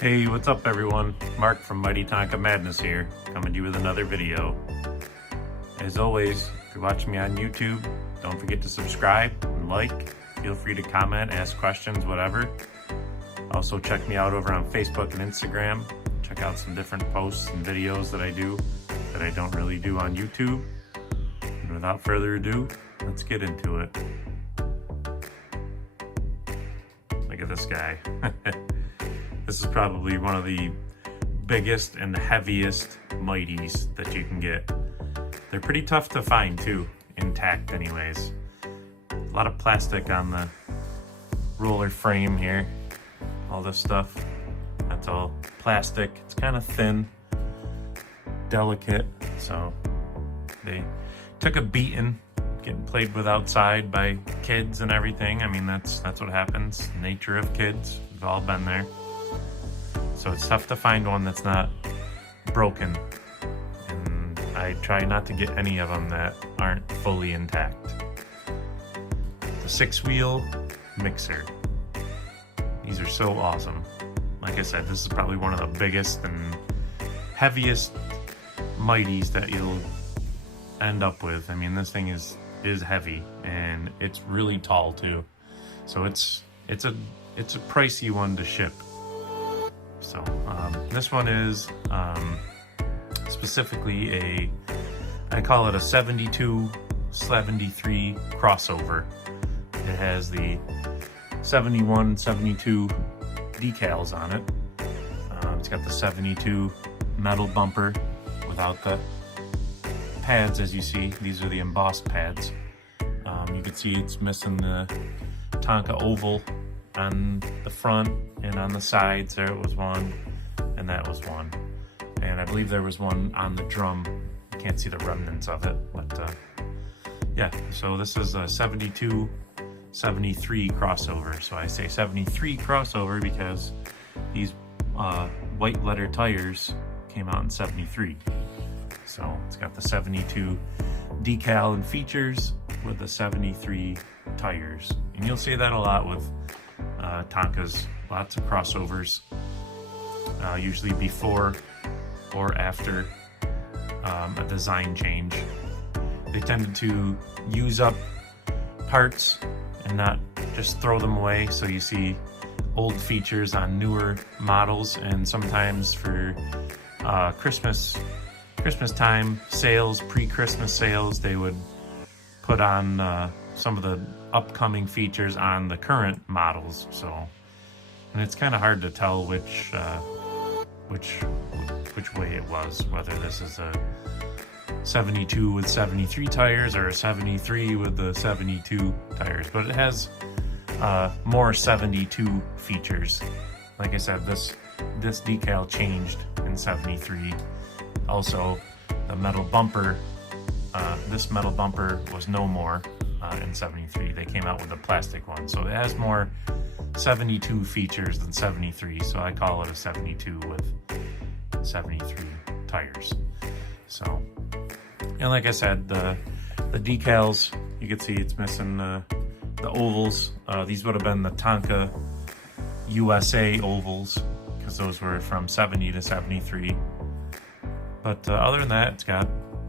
Hey, what's up everyone? Mark from Mighty Tonka Madness here, coming to you with another video. As always, if you're watching me on YouTube, don't forget to subscribe and like. Feel free to comment, ask questions, whatever. Also check me out over on Facebook and Instagram. Check out some different posts and videos that I do that I don't really do on YouTube. And without further ado, let's get into it. Look at this guy. This is probably one of the biggest and heaviest mighties that you can get. They're pretty tough to find too, intact anyways. A lot of plastic on the roller frame here. All this stuff, that's all plastic. It's kind of thin, delicate, so they took a beating getting played with outside by kids and everything. I mean, that's what happens. Nature of kids, we've all been there. So it's tough to find one that's not broken, and I try not to get any of them that aren't fully intact. The 6-wheel mixer. These are so awesome. Like I said, this is probably one of the biggest and heaviest mighties that you'll end up with. I mean, this thing is heavy, and it's really tall too. So it's a pricey one to ship. So this one is specifically I call it a 72-73 crossover. It has the 71, 72 decals on it. It's got the 72 metal bumper without the pads, as you see. These are the embossed pads. You can see it's missing the Tonka oval on the front, and on the sides there was one, and that was one, and I believe there was one on the drum. You can't see the remnants of it, but yeah, so this is a 72-73 crossover. So I say 73 crossover because these white letter tires came out in 73. So it's got the 72 decal and features with the 73 tires, and you'll see that a lot with Tonkas. Lots of crossovers, usually before or after a design change. They tended to use up parts and not just throw them away, so you see old features on newer models, and sometimes for Christmas time sales, pre-Christmas sales, they would put on some of the upcoming features on the current models. So, and it's kind of hard to tell which way it was, whether this is a 72 with 73 tires or a 73 with the 72 tires, but it has more 72 features. Like I said, this decal changed in 73. Also, the metal bumper, this metal bumper was no more in 73. They came out with a plastic one, so it has more 72 features than 73, so I call it a 72 with 73 tires. So, and like I said, the decals, you can see it's missing the ovals. These would have been the Tonka USA ovals, because those were from 70 to 73. But other than that,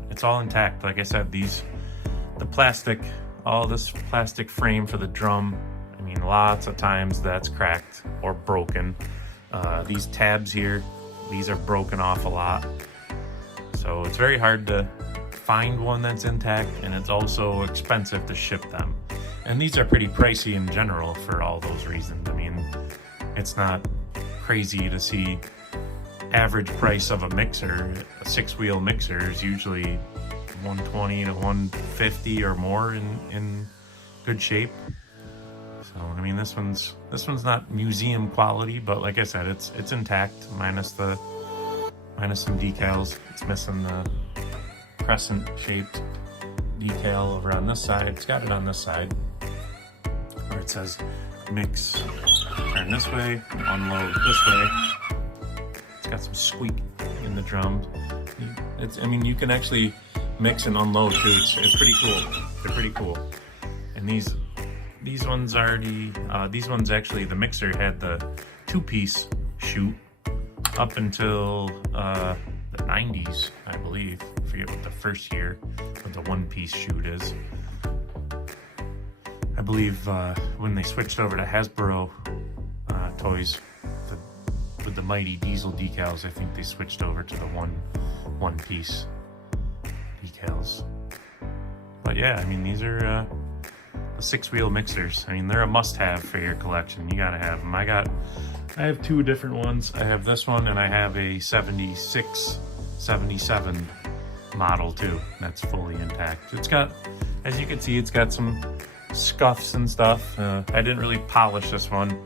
it's all intact. Like I said, the plastic, all this plastic frame for the drum, I mean, lots of times that's cracked or broken. These tabs here, these are broken off a lot. So it's very hard to find one that's intact, and it's also expensive to ship them. And these are pretty pricey in general for all those reasons. I mean, it's not crazy to see average price of a mixer. A 6-wheel mixer is usually $120 to $150 or more in good shape. So I mean, this one's not museum quality, but like I said, it's intact, minus some decals. It's missing the crescent shaped decal over on this side. It's got it on this side where it says mix, turn this way, unload this way. It's got some squeak in the drums. I mean, you can actually mix and unload too. It's pretty cool. They're pretty cool. And these These ones actually, the mixer had the 2-piece chute up until the 90s, I believe. I forget what the first year of the one-piece shoot is. I believe when they switched over to Hasbro toys with the Mighty Diesel decals, I think they switched over to the one-piece decals. But yeah, I mean, these are the 6-wheel mixers. I mean, they're a must-have for your collection. You gotta have them. I have two different ones. I have this one, and I have a 76, 77 model too. That's fully intact. It's got, as you can see, it's got some scuffs and stuff. I didn't really polish this one.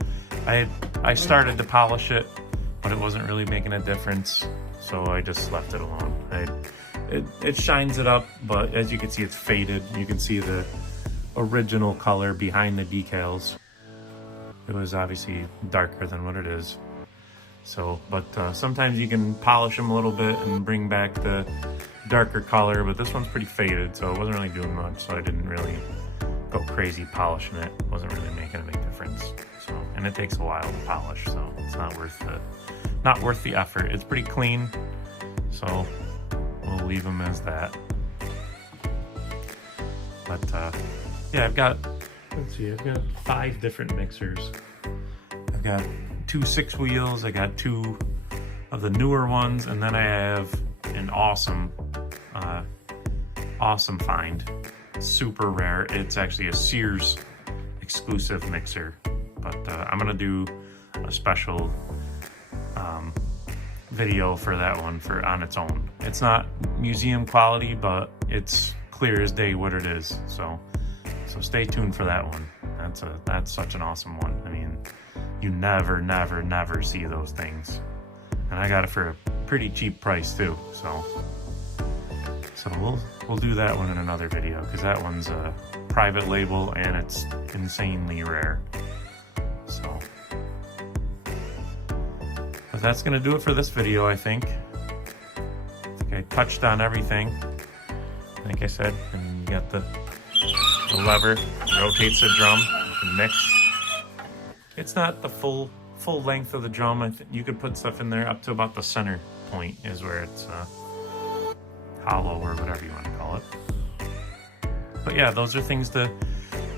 I started to polish it, but it wasn't really making a difference, so I just left it alone. It shines it up, but as you can see, it's faded. You can see the original color behind the decals. It was obviously darker than what it is. So, but sometimes you can polish them a little bit and bring back the darker color, but this one's pretty faded, so it wasn't really doing much, so I didn't really go crazy polishing it. It wasn't really making a big difference. So, and it takes a while to polish, so it's not worth the effort. It's pretty clean, so we'll leave them as that. But yeah, I've got 5 different mixers. I've got 2 6-wheels, I got 2 of the newer ones, and then I have an awesome find. Super rare. It's actually a Sears exclusive mixer, but I'm gonna do a special video for that one on its own. It's not museum quality, but it's clear as day what it is. So stay tuned for that one. That's such an awesome one. I mean, you never see those things, and I got it for a pretty cheap price too. So we'll do that one in another video, because that one's a private label and it's insanely rare. So, but that's gonna do it for this video, I think. I touched on everything, like I said, and you got the lever, rotates the drum, the mix. It's not the full length of the drum. I think you could put stuff in there up to about the center point is where it's hollow, or whatever you want to call it. But yeah, those are things to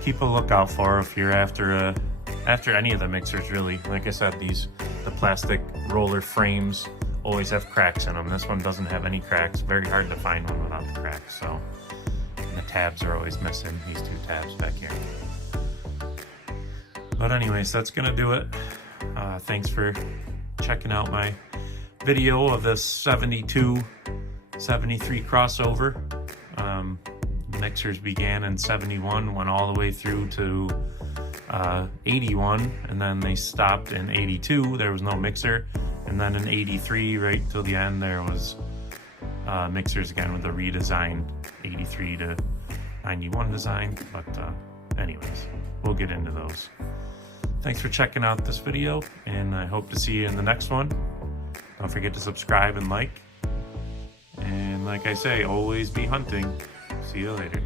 keep a lookout for if you're after any of the mixers, really. Like I said, the plastic roller frames always have cracks in them. This one doesn't have any cracks. Very hard to find one without the cracks. So the tabs are always missing, these 2 tabs back here. But anyways, that's gonna do it. Thanks for checking out my video of this 72 73 crossover. Mixers began in 71, went all the way through to 81, and then they stopped in 82. There was no mixer, and then in 83 right till the end there was mixers again with a redesigned 83 to 91 design. But anyways, we'll get into those. Thanks for checking out this video, and I hope to see you in the next one. Don't forget to subscribe and like. And like I say, always be hunting. See you later.